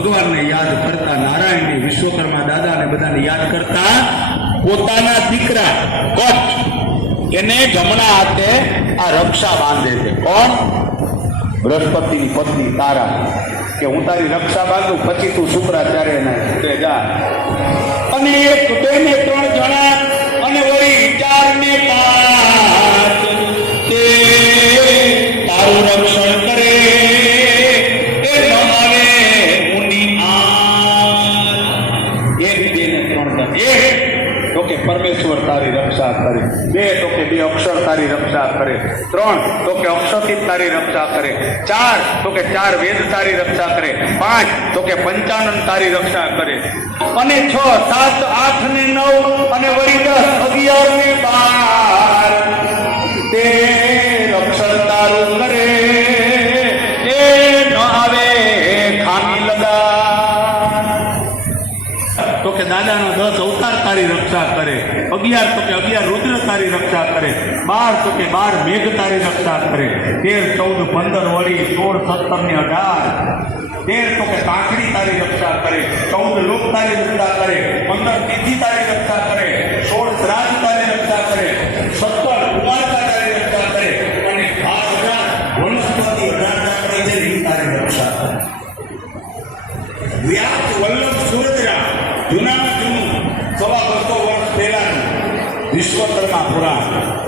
ભગવાનને યાદ કરતા, નારાયણને, વિશ્વકર્મા દાદાને બધાને યાદ કરતા પોતાના દીકરા કચ્છ એને જમણા હાથે આ રક્ષા બાંધે છે. કોણ? બૃહસ્પતિની પત્ની તારા કે હું તારી રક્ષા બાંધું, પછી તું શુક્રાચાર્યને જા. અને એક બે ને ત્રણ જણા અને વળી 4 ને 5 તે તારું રક્ષણ કરે એ ન આવે ઊંડી આંખ. 1 2 ને 3 એક તો કે પરમેશ્વર તારી રક્ષા કરે, 2 તો કે 2 અક્ષર તારી રક્ષા કરે, 3 તો કે અક્ષરથી તારી રક્ષા કરે, 4 તો કે 4 વેદ તારી રક્ષા કરે, 5 તો કે પંચાનન તારી રક્ષા કરે, અને 6 7 8 ને 9 અને વળી 10 11 ને 12 તે રક્ષણ તારું કરે એ ન આવે ખામી લગા. તો કે દાદાનો 10 અવતાર તારી રક્ષા કરે, 11 તો કે 11 રુદ્ર તારી રક્ષા કરે, 12 તો કે 12 મેઘ તારી રક્ષા કરે, 13 14 15 વળી 16 17 ને 18 13 તો કે કાંકડી તારી રક્ષા કરે, 14 લોક તારી રક્ષા કરે, 15 તિથિ તારી રક્ષા કરે, 16 શ્રાદ્ધ તારી રક્ષા કરે, 17 કુમારકા તારી રક્ષા કરે, અને 18 વનસ્પતિ 18 તારી તારી રક્ષા કરે. વ્યાસ વલ્લભ સુરદ્રા જૂનામાં જૂનું 250 વર્ષ પહેલાનું વિશ્વકર્મા પુરાણ,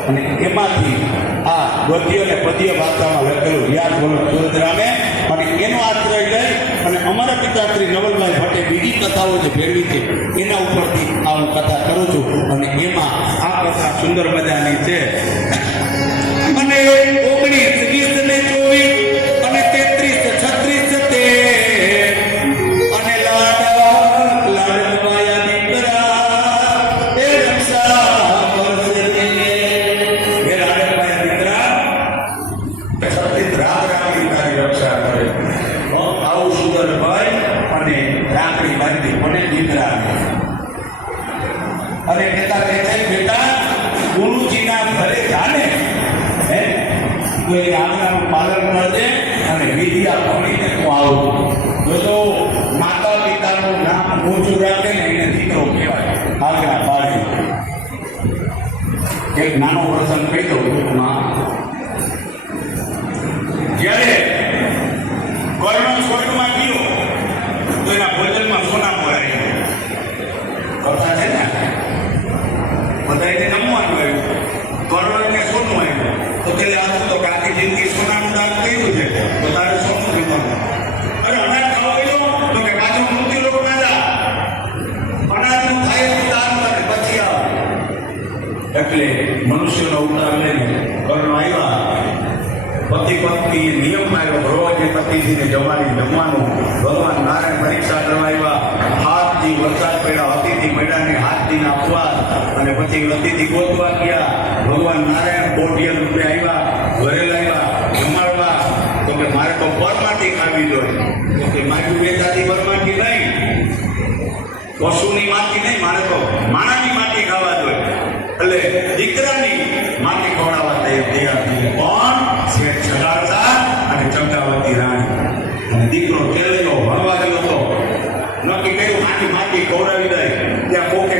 અને એમાંથી આ ગદ્ય અને પદ્ય ભાષામાં લખેલું વ્યાસ વલ્લભ સુરદ્રામે, અને એનો આશ્રય લઈ અને અમારા પિતાશ્રી નવલભાઈ ભટ્ટે બીજી કથાઓ જે ભેળવી છે એના ઉપરથી આ હું કથા કરું છું. અને એમાં આ કથા સુંદર મજાની છે. અને 19 20 ને 24 અને 33 36 અને લાડવાયા દીકરા એ રક્ષા કરશે. એ લાડવાયા દીકરા સતીત રામ રામની તારી રક્ષા કરે. આવું સુંદર ભાઈ અને રાખડી બાંધી મને દીકરા. અને નેતા કહે છે બેટા ગુરુજીના ઘરે જાને તો એ આજ્ઞાનું પાલન કરજે અને વિદ્યા ભણીને તું આવું. જો માતા પિતાનું નામ ઓછું રાખે ને એને દીકરો કહેવાય. આજ્ઞા પાડી. એક નાનો પ્રસંગ કહી દઉં ટૂંકમાં. જ્યારે કર્ણ સ્વર્ગમાં ગયો તો એના ભોજનમાં સોના મોરાઈ કથા છે ને, બધાને જમવાનું આવ્યું, કર્ણને સોનું આવ્યું. તો કે આવું તો આખી જિંદગી સોનાનું દાન કર્યું છે તો તારે સોનું જમવાનું. અરે અનાજ ખાવા ગયો તો કે પાછું મૃત્યુ લોકમાં જા, અનાજનું થાય તો દાન કરે પછી આવ. એટલે મનુષ્યનો અવતાર લઈને કર્ણ આવ્યા. પતિ પત્ની નિયમ આવ્યો, રોજ પતિજીને જમવાનું. ભગવાન નારાયણ પરીક્ષા કરવા આવ્યા. હાથથી વરસાદ પડ્યા, અતિથિ પડ્યાને હાથથી આપવા, અને પછી અતિથિ ગોતવા ગયા. ભગવાન નારાયણ કોટિયા રૂપે આવ્યા, ઘરે લાવ્યા, જમાડવા. તો કે મારે તો પરમાટી ખાવી જોઈએ. તો કે મારી વેચાતી પરમાટી નહીં, પશુની માટી નહીં, મારે તો માણાની માટી ખાવા જોઈએ. એટલે દીકરાની માટી ખવડાવવા તૈયાર થઈ. પણ શેઠ સગાડતા અને ચંદ્રાવતી રાણી અને દીકરો તેલનો ભણવા ગયો હતો. નક્કી કર્યું આની માટી ખવડાવી દે. ત્યાં કોકે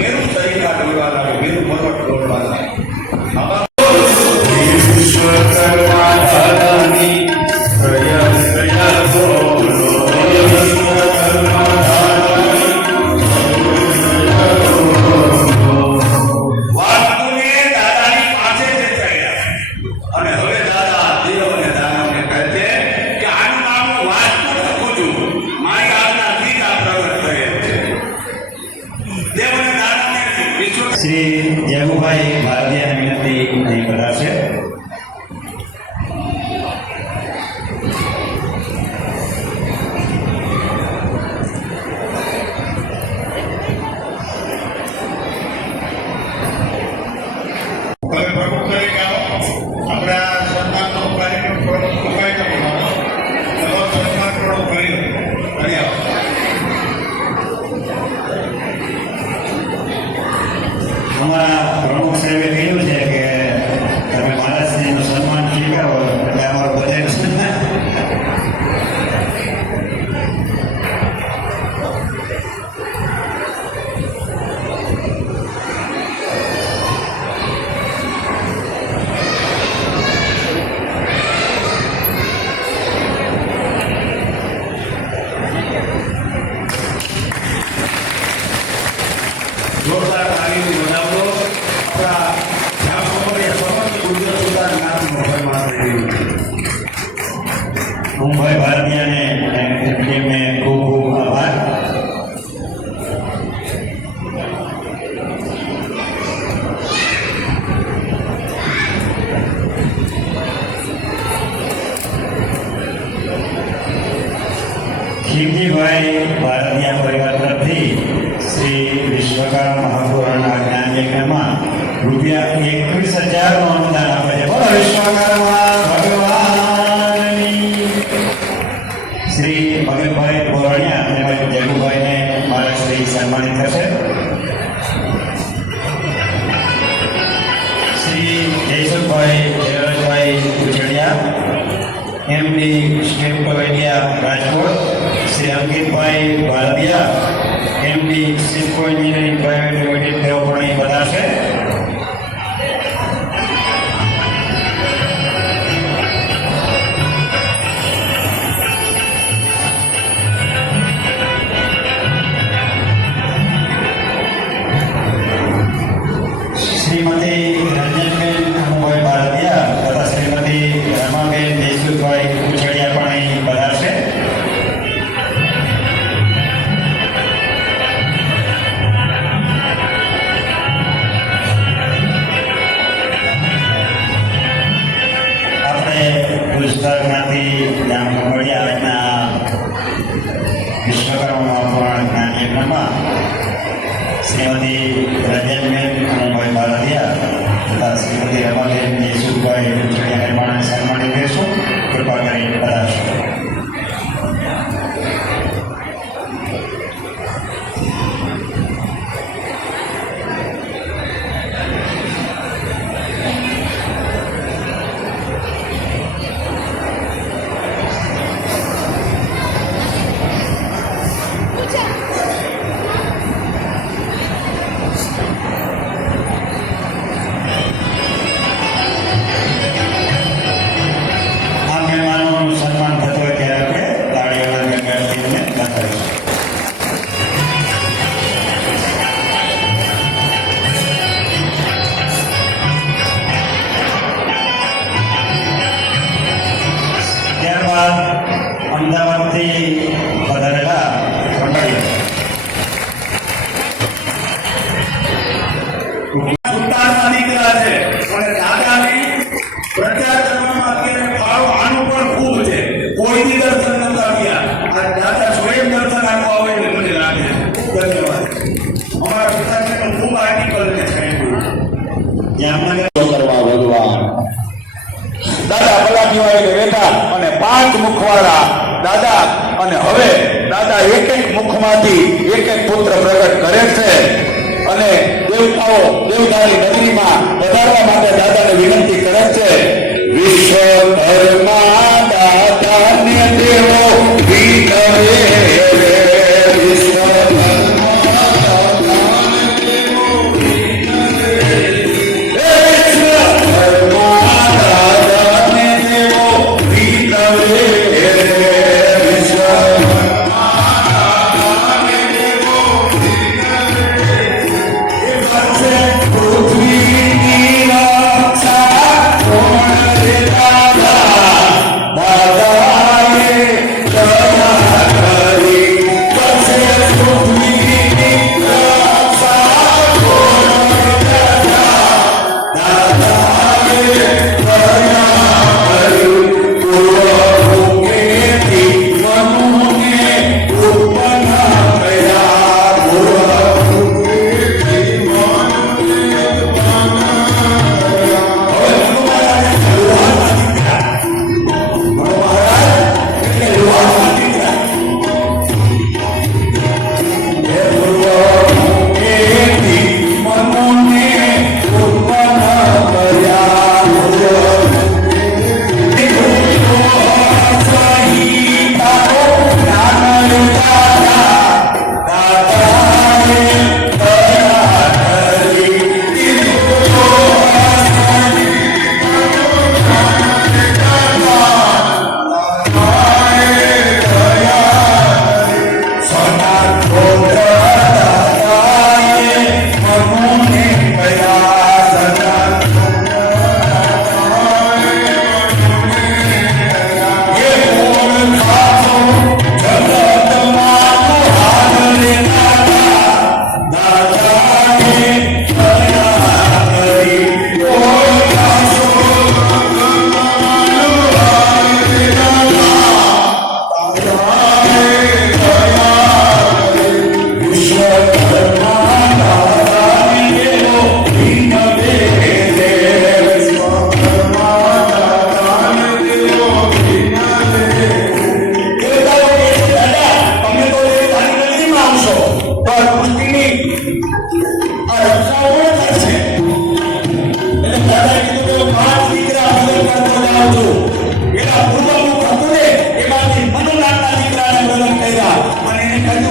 મેરું તરીકા દોડવા લાગે, મેરું પર્વત દોડવા લાગે. અને હવે દાદા દેવ અને દાનવને કહે છે કે આનું નામ વાસ્તુ શ્રી જયમુભાઈ ભારતીયાને વિનંતી અહીં પધારશે. હવે પ્રમુખ તરીકે આવો. આપણા સન્માનનો કાર્યક્રમ થોડો મુકાઈ ગયો. ચલો સન્માન થોડો કરી આવો. અમારા પ્રમુખ સાહેબે કહ્યું છે કે તમે મહારાજશ્રીનું સન્માન સ્વીકારો એટલે અમારું બધાનું સન્માન. જોરદાર તાલીમ બનાવતો આપણા જામનગરના સમસ્ત ગુજરાત સુધાર નામનો હું ભાઈ ભારતીયાને તેમને ખૂબ ખૂબ આભાર. ખીમજીભાઈ ભારતીયા પરિવાર તરફથી શ્રી વિશ્વકર્મા મહાપુરાણના જ્ઞાન યજ્ઞમાં ₹21,000નું અનુદાન આપે છે. બોલો વિશ્વકર્મા ભગવાનની. શ્રી ભગતભાઈ બોરણિયા તેમજ જગુભાઈને મારા શ્રી સન્માનિત થશે. Shri Jaysukhbhai Jayrajbhai Kuchadiya MD state India Rajkot. Shri Ankitbhai Bharatiya MD Cisco engineering private limited તેઓ પણ અહીં પધારશે. શ્રીમતી રંજનબેન અમુભાઈ ભારતીયા તથા શ્રીમતી રમાબેન દેશમુખભાઈ કુચડિયા પણ અહીં પધારશે. ગુજરાતમાંથી ગામ ખંભાળિયા આજના વિશ્વકર્મા મહાપુરાણ જ્ઞાન યજ્ઞમાં શ્રીમતી રંજનબેન અમુભાઈ ભારતીયા તથા શ્રીમતી રમાબેન દેશમુખભાઈ કુચડિયાને પણ સન્માનિત કરીશું. કૃપા કરી પધારશો. અમદાવાદથી પધારેલા મંડળીઓ સુલતાનના દીકરા છે અને દાદાની પ્રચાર કરવામાં અત્યારે ફાળો આનું પણ ખૂબ છે. કોઈથી દર્શન નતા આવ્યા આ દાદા સ્વયં દર્શન આપવા આવે એટલે મને લાગે છે. ખૂબ ધન્યવાદ. અમારા પિતાશ્રીનો ખૂબ આર્ટિકલ ને છાંટ્યું જામનગર કરવા ભગવાન દાદા પલાટીવાળી રહેતા અને 5 મુખવાળા દાદા અને હવે દાદા એક એક મુખમાંથી એક એક પુત્ર પ્રગટ કરે છે અને દેવતાઓ દેવતાની નગરીમાં પધારવા માટે દાદાને વિનંતી કરે છે. વિશ્વકર્મા દાદાને દેવો વિનવે દાદા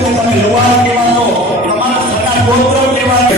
કે તમે લુહાર કેવા છો, તમારા સગા ગોત્ર કેવા છે.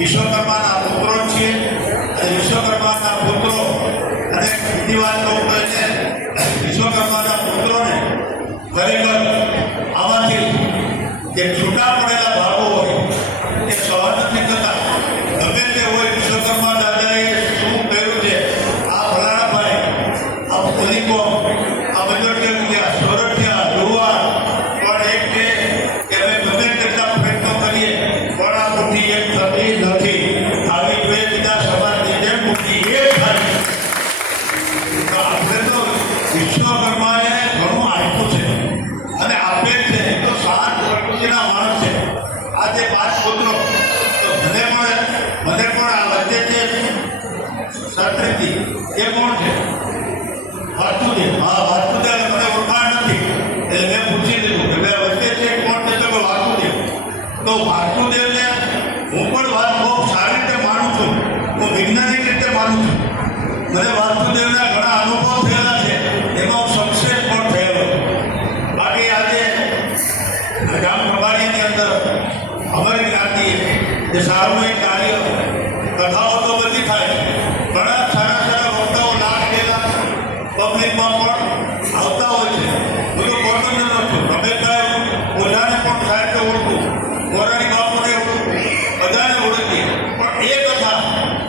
વિશ્વકર્માના પુત્રો છીએ અને વિશ્વકર્માના પુત્રો અને બીજી વાત કહું તો છે વિશ્વકર્માના પુત્રોને ખરેખર આમાંથી જે છૂટા પડેલા ભાગો હોય એ સહન નથી થતા. ગમે તે હોય વિશ્વકર્મા દાદાએ શું કર્યું છે, આ ફલાણાભાઈ, આ પુલિકો, આ બધો આ સોરઠિયા લુહાર પણ એક છે કે અમે ગમે તેટલા પ્રયત્નો કરીએ પણ આ બુદ્ધિ એક થતી નથી. આવી જોઈએ બીજા સમાજની જેમ બુદ્ધિ એક થાય. તો આપણે તો વિશ્વકર્માએ ઘણું આપ્યું છે અને આપે છે. તો સાત પ્રકૃતિના માણસ છે. આ જે 5 પુત્રો તો મને પણ આ વચ્ચે જે શાસ્ત્રીજી એ કોણ છે? વાસુદેવ. હા, વાસુદેવ મને ઓળખાણ નથી એટલે મેં પૂછી લીધું કે ભાઈ વચ્ચે છે કોણ છે? તો વાસુદેવ. તો વાસુદેવને હું પણ વાત બહુ સારી રીતે માનું છું, હું વૈજ્ઞાનિક રીતે માનું છું. મને વાસુદેવના ઘણા અનુભવ થયેલા છે, એમાં હું સક્સેસ પણ થયેલો. બાકી આજે ગામ પ્રભારીની અંદર અમારી જ્ઞાતિએ જે સારું કાર્ય કથાઓ તો બધી થાય, ઘણા સારા સારા વક્તાઓ લાખ ગયેલા પબ્લિકમાં પણ આવતા હોય છે. બધું પોરબંદર નહોતું, તમે કાંઈ ઓઝાને પણ સાહેબ ઓળખું, મોરારી બાપુને ઓળખું, બધાને ઓળખીએ. પણ એ કથા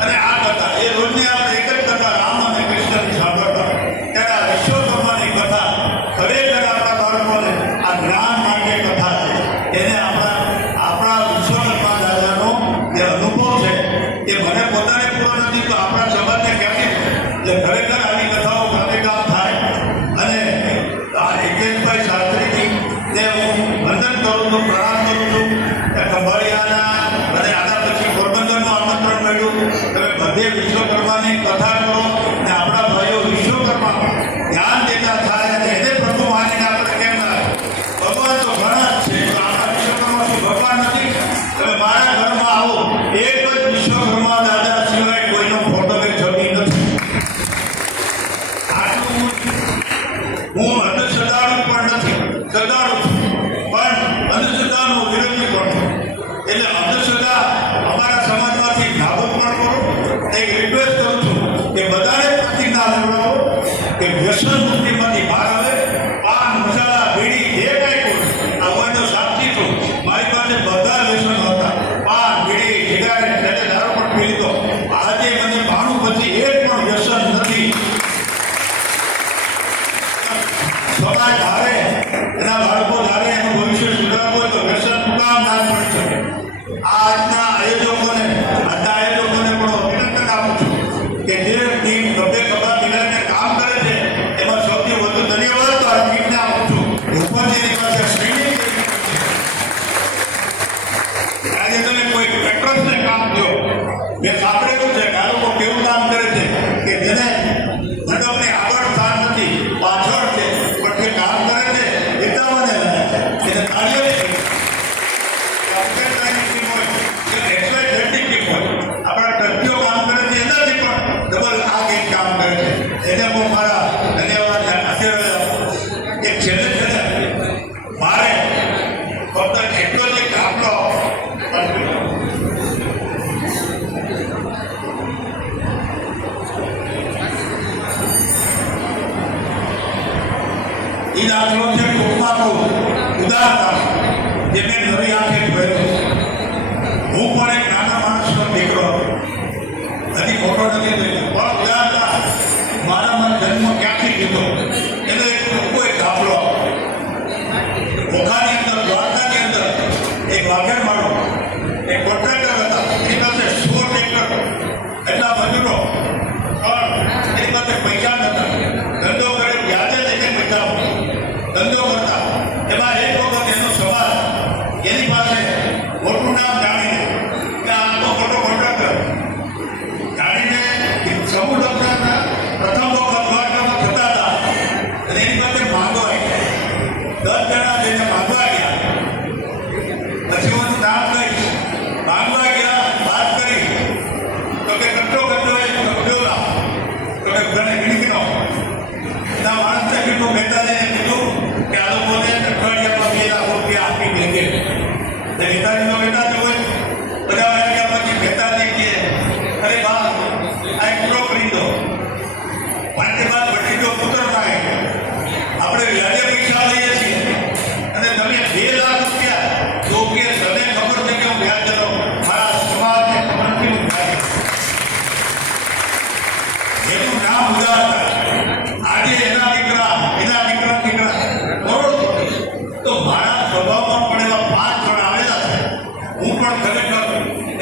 અને આ કથા એ રોજની આપણે એક જ કથા રામ અને કૃષ્ણની સાંભળતા ત્યારે આ વિશ્વકર્માની કથા ખરેખર આપણા બાળકોને આ જ્ઞાન માટે કથા છે. એને આપણા વિશ્વકર્મા દાદાનો જે અનુભવ છે એ મને પોતાને પૂરો નથી તો આપણા સમાજને ક્યાંથી એટલે ખરેખર આવી કથાઓ પ્રતિકામ થાય. અને આ હિતેશભાઈ શાસ્ત્રીજીને હું વંદન કરું છું, પ્રણામ કરું છું કે ખંભાળિયાના અને આના પછી પોરબંદરનું આમંત્રણ મળ્યું. તમે બધે વિશ્વકર્માની કથા કરો અને આપણા ભાઈઓ વિશ્વકર્મા ધ્યાન દેતા થાય અને એને પ્રભુ માનીને આપણે કેમ ના ભગવાન તો ઘણા જ છે, આપણા વિશ્વકર્મા શું ભગવાન નથી? તમે મારા ઘરમાં આવો, એક જ વિશ્વકર્મા દાદા સિવાય કોઈનો ફોટો કે છબી નથી. આટલું હું અંધશ્રદ્ધાળુ પણ નથી, શ્રદ્ધાળુ છું, પણ અંધશ્રદ્ધાનું આજના આયોજકોને પણ અભિનંદન આપું છું કે જે ટીમ ગમે ખબર મિલાઈને કામ કરે છે એમાં સૌથી વધુ ધન્યવાદ તો આ ટીમને આપું છું. ઉપરથી પાસે શ્રેણી આજે તમે કોઈ પેટ્રોલને કામ દો મેં સાંભળેલું છે કે આ લોકો કેવું કામ કરે છે કે જેને મતલબને આગળ સ્થાન નથી પાછળ છે પણ જે કામ કરે છે એકતામાં એને કાર્ય આપણા ટર્કીઓ કામ કરે છે એનાથી પણ ડબલ આ એક કામ કરે છે એને બહુ મારા ધન્યવાદ અત્યારે એક છેલ્લે મારે ફક્ત એટલો જ એક દાખલો એ દાખલો છે ટૂંકમાં ઉદાહરણ જે મેં નવી આંખે જોયેલું હું પણ એક નાના માણસનો દીકરો હજી મોટો નથી થયો પણ ઉદાહરણ મારામાં જન્મ ક્યાંથી લીધો એનો એક ટૂંકો એક દાખલો ઓખાની અંદર દ્વારકાની અંદર એક વાઘેર માળો એક કોન્ટ્રાક્ટર હતા એની પાસે 100 ટ્રેક્ટર એટલા મજૂરો પણ એની પાસે પૈસા નહોતા ધંધો કરે વ્યાજે લઈને પૈસા ધંધો કરતા એમાં એક વખત એનો સવાલ એની પાસે મોટું નામ જાણીને કે આ તો મોટો કોન્ટ્રાક્ટર જાણીને સમૂહ લગ્નના પ્રથમ વખત દ્વારકામાં થતા હતા અને એની પાસે માંગો આવી 10 જણા જઈને માંગવા ગયા પછી હું નામ કહીશ માંગવા ગયા વાત કરી તો કે કટો એક કબડોલા તો કે ઘણે ગીણગીનો ના માણસને કીધું મહેતાજીને કીધું કે આ લોકોને અઠવાડિયામાં 2 લાખ રૂપિયા આપી દેજે મહેતાજીનો મહેતાજી હોય બધા વાગ્યા પછી મહેતાજી કહે અરે બા આ એક પૂરો કરી દો માટે બાદ ભટીજો પુત્ર થાય આપણે વ્યાજે પૈસા લઈએ છીએ અને તમે 2 લાખ રૂપિયા તો કે તને ખબર છે કે હું વ્યાજ દરો મારા સમાજને ખબર નથી હું વ્યાજ એનું નામ ઉદાહરણ આજે એના દીકરા કરોડપતિ તો મારા સ્વભાવમાં પણ એવા 5 જણ આવેલા છે હું પણ ખરેખર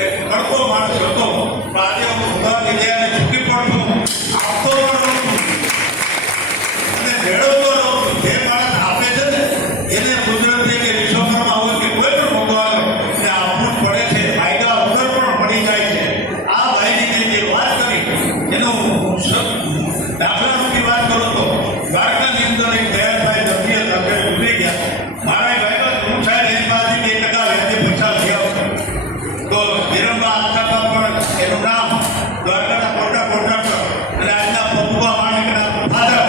એક કડકો માણસ હતો પણ આજે હું ભગવાન વિદ્યાને છૂટી પણ છું આપતો પણ રહું છું અને મેળવતો રહું છું જે માણસ આપે છે ને એને કુદરતી કે વિશ્વકર્મા હોય કે કોઈ પણ ભગવાન એને આપવું જ પડે છે ફાયદા વગર પણ મળી જાય છે આ ભાઈની જે વાત કરી એનો દાખલાની વાત કરો તો દ્વારકાની અંદર એક દયાળભાઈ દર્દી હતા તે ડૂબી ગયા મારા ભાઈનો હું સાહેબ એની પાસેથી 2% વ્યાજે પૈસા લઈ આવતો તો વિરમબા આસ્થામાં પણ એનું નામ દ્વારકાના મોટા કોન્ટ્રાક્ટર અને આજના પપ્પુબા માણેકના ફાધર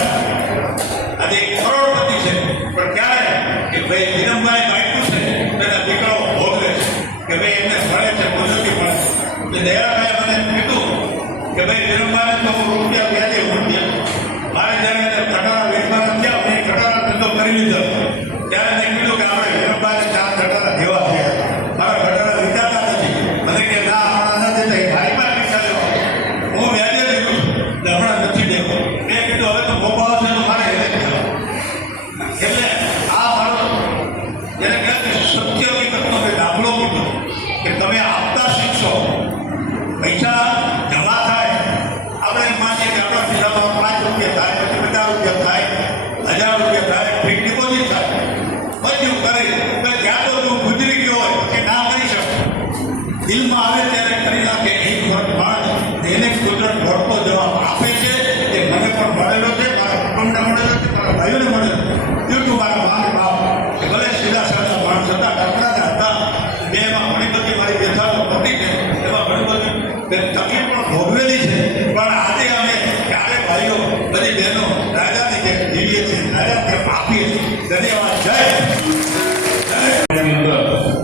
આજે કરોડપતિ છે પણ ક્યારે કે ભાઈ વિરમભાઈ કાઢ્યું છે તેના દીકરાઓ ભોગવે છે કે ભાઈ એમને મળે છે કુદરતી મળે તો દયાળભાઈ મને કીધું કે ભાઈ વિરમભાઈને તો હું રૂપિયા વ્યાજે મૂક્યા મારે જ્યારે ખટારા વેચવાના થયા મેં ખટારા ધંધો કરી લીધો ત્યારે મેં કીધું કે આપણે વિરમભાઈને 4 ખટારા દેવા છે મારા ખટારા વિચારતા નથી મને કે ના હમણાં નથી થઈ મારી પાસે પૈસા લેવા હું વ્યાજે લીધું હમણાં નથી દેવો મેં કીધું હવે તો મોકો આવશે તો મારે એને કહેવા એટલે આ મારો એને કહે કે સત્ય હકીકતનો મેં દાખલો કીધો કે તમે આપતા શીખશો પૈસા જમા થાય આપણે માનીએ કે આપણા ખિસ્સામાં 5 રૂપિયા થાય પછી 50 રૂપિયા થાય 1000 રૂપિયા થાય ફિક્સ ડિપોઝિટ થાય બધું કરે તો જ્યાં તો તું ગુજરી ગયો હોય કે ના કરી શકે દિલમાં આવે ત્યારે કરી નાખે એક માણસ એને કુદરત વળતો જવાબ આપે છે એ મને પણ મળેલો છે મારા કુટુંબને મળેલો છે મારા ભાઈઓને મળેલો એટલું મારા માન બાપ ભલે સીધા સાધા માણસ હતા કપડાના હતા બેમાં ઘણી બધી મારી વ્યથાઓ પતી છે એમાં ઘણી બધી તકલીફ પણ ભોગવેલી છે પણ આજે અમે ક્યારે ભાઈઓ બધી બહેનો રાજાની જેમ જીવીએ છીએ રાજા જેમ આપીએ છીએ ધન્યવાદ જય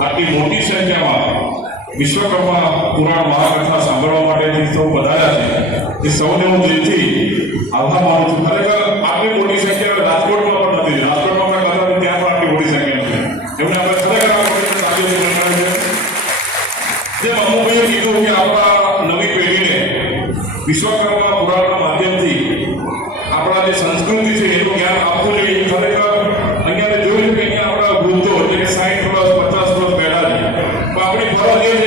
આટલી મોટી સંખ્યામાં વિશ્વકર્મા પુરાણ મહાકથા સાંભળવા માટે સૌ પધાર્યા છે એ સૌને હું દિલથી આભાર માનું છું ખરેખર આટલી મોટી સંખ્યા રાજકોટમાં પણ નથી રાજકોટમાં પણ કથા ત્યાં પણ આટલી મોટી સંખ્યા નથી એમને આપણે ખરેખર આ મોટી સાંભળી જેમ અમુભાઈએ કીધું કે આપણા નવી પેઢીને વિશ્વકર્મા પુરાણના માધ્યમથી આપણા જે સંસ્કૃતિ છે એનું જ્ઞાન આપવું જોઈએ ખરેખર અહીંયા જોયું કે અહીંયા આપણા વૃદ્ધો એટલે કે 60 વર્ષ 50 વર્ષ બેઠા છે પણ આપણી ફરજ એ છે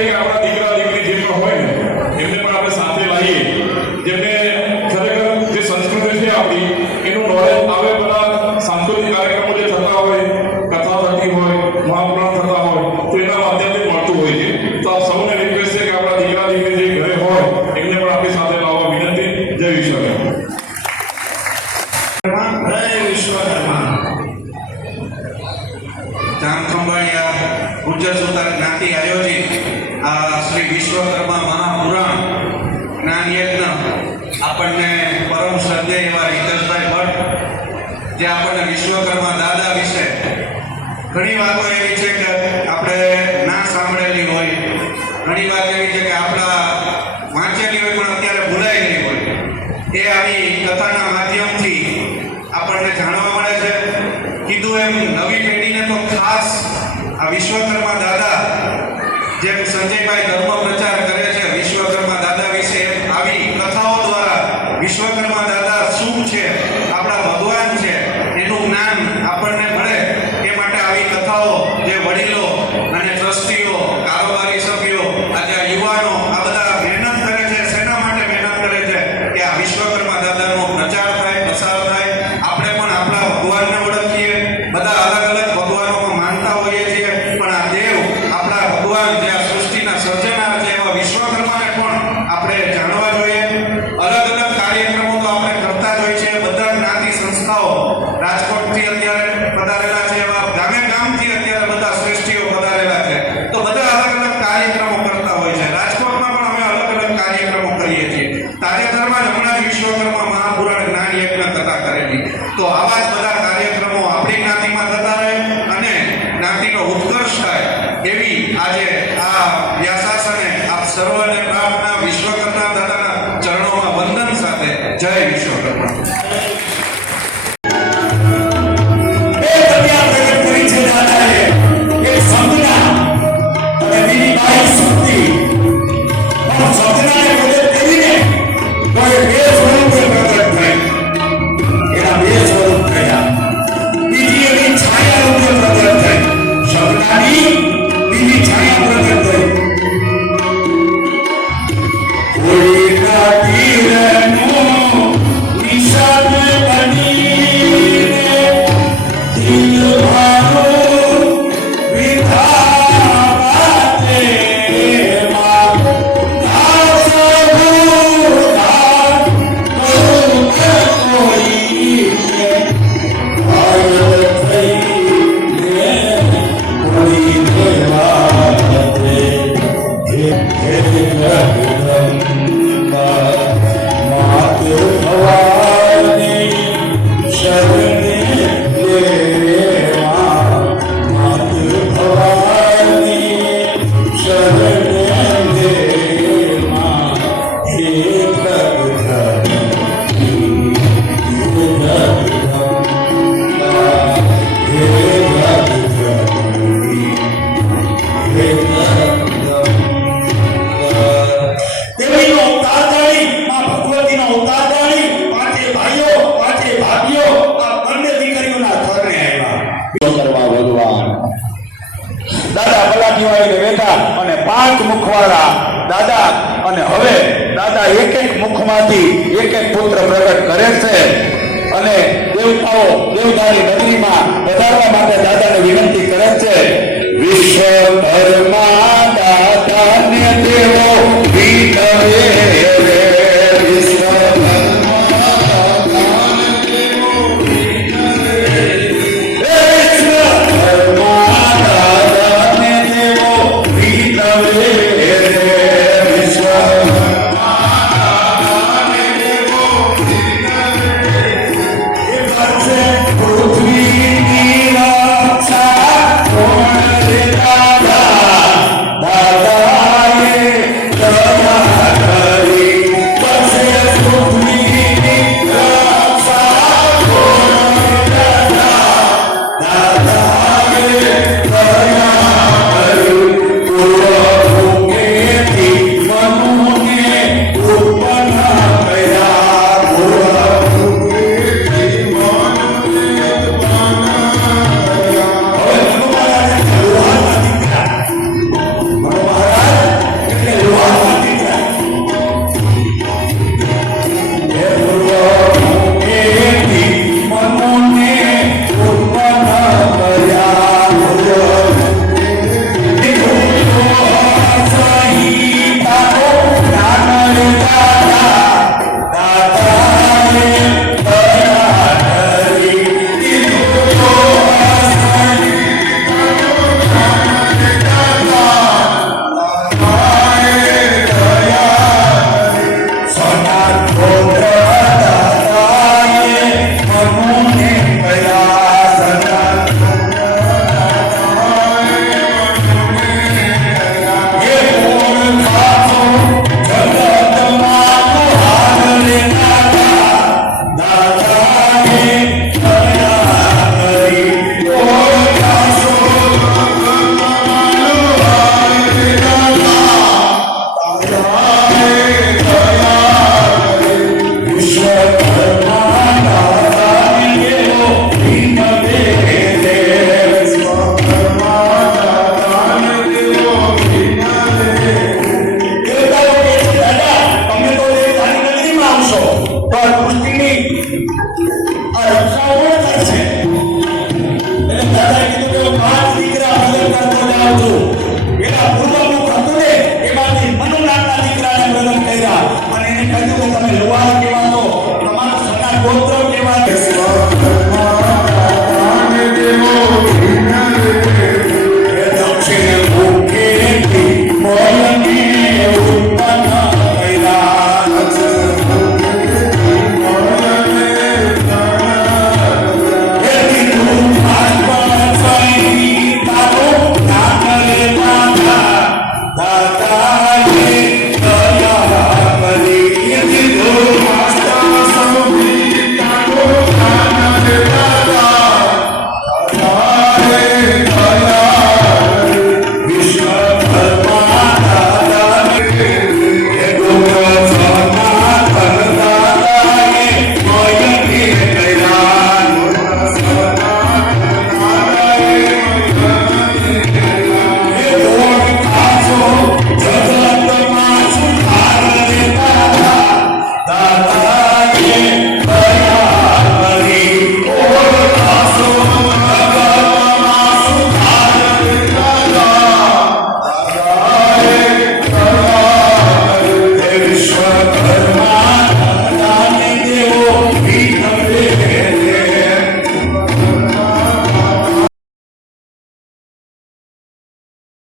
ગુર્જર સુતાર જ્ઞાતિ આયોજિત આ શ્રી વિશ્વકર્મા મહાપુરાણ જ્ઞાન યજ્ઞ આપણને પરમ શ્રદ્ધેય એવા હિતેશભાઈ ભટ્ટ જે આપણને વિશ્વકર્મા દાદા વિશે ઘણી વાતો એવી છે કે આપણે ના સાંભળેલી હોય, ઘણી વાત એવી છે કે આપણા વાંચેલી હોય પણ અત્યારે ભૂલાઈ ગઈ હોય, એ આવી કથાના માધ્યમથી આપણને જાણવા મળે છે. કીધું એમ નવી પેઢીને તો ખાસ આ વિશ્વકર્મા દાદા જેમ સંજયભાઈ ધર્મ પ્રચાર કરે છે વિશ્વકર્મા દાદા વિશે, આવી કથાઓ દ્વારા વિશ્વકર્મા દાદા શું છે, આપણા ભગવાન છે, એનું જ્ઞાન આપણને મળે એ માટે આવી કથાઓ જે વડીલો અને ટ્રસ્ટીઓ, કારોબારી સભ્યો, આજે આ યુવાનો આ બધા મહેનત કરે છે. શેના માટે મહેનત કરે છે કે આ વિશ્વકર્મા દાદાનો પ્રચાર થાય, પ્રસાર થાય, આપણે પણ આપણા ભગવાનને ઓળખીએ. બધા અલગ અલગ ભગવાનોમાં માનતા હોઈએ છીએ, પણ આ દેવ આપણા ભગવાન જે આ સૃષ્ટિના સર્જનાર છે એવા વિશ્વકર્માને પણ આપણે જાણવા જોઈએ. અલગ અલગ કાર્યક્રમો તો આપણે કરતા જ હોય છે. બધા જ્ઞાતિ સંસ્થાઓ રાજકોટથી અત્યારે પધારેલા છે, એવા ગામે ગામથી અત્યારે બધા શ્રેષ્ઠીઓ પધારેલા છે, તો બધા અલગ અલગ કાર્યક્રમો કરતા હોય છે. રાજકોટમાં પણ અમે અલગ અલગ કાર્યક્રમો કરીએ છીએ. તાજેતરમાં જ હમણાં જ વિશ્વકર્મા મહાપુરાણ જ્ઞાન યજ્ઞ કથા કરેલી. તો આવા જ બધા કાર્યક્રમો આપણી જ્ઞાતિમાં થતા રહે અને જ્ઞાતિનો ઉત્કર્ષ થાય એવી આજે આ વ્યાસાસને આપ સર્વને પ્રાર્થના. વિશ્વકર્મા દાદાના ચરણોમાં વંદન સાથે જય વિશ્વકર્મા. એ કન્યા પ્રગટ કરી છે દાદાએ એક સંજ્ઞા અને બીજી બાઈ શક્તિ. પણ સંજ્ઞાને પ્રગટ કરીને તો એ બે સ્વરૂપે પ્રગટ થઈ. એના બે સ્વરૂપ થયા. બીજી એની છાયા રૂપે પ્રગટ થઈ. સંજ્ઞાની બીજી છાયા પ્રગટ થઈ. કોઈના તીરનો નિશાન બનીને દિલ મારો વિધાતે માં દાસગુણાન કરું કોઈને આયત થઈને કોઈ દેવાતે હે માત ભવાની શરણે લેવા, માત ભવાની શરણે લેવા, હે દેવીનો અવતાર ધારી, માં ભગવતીનો અવતાર ધારી, પાંચે ભાઈઓ, પાંચે ભાભીઓ આ બંને દીકરીઓના ઘરને આવ્યા. કરવા ભગવાન દાદા પલાઠી વાળીને બેઠા અને 5 મુખવાળા દાદા, અને હવે દાદા એક એક મુખમાંથી એક એક પુત્ર પ્રગટ કરે છે અને દેવતાઓ દેવતાની નગરીમાં પધારવા માટે દાદાને વિનંતી કરે છે.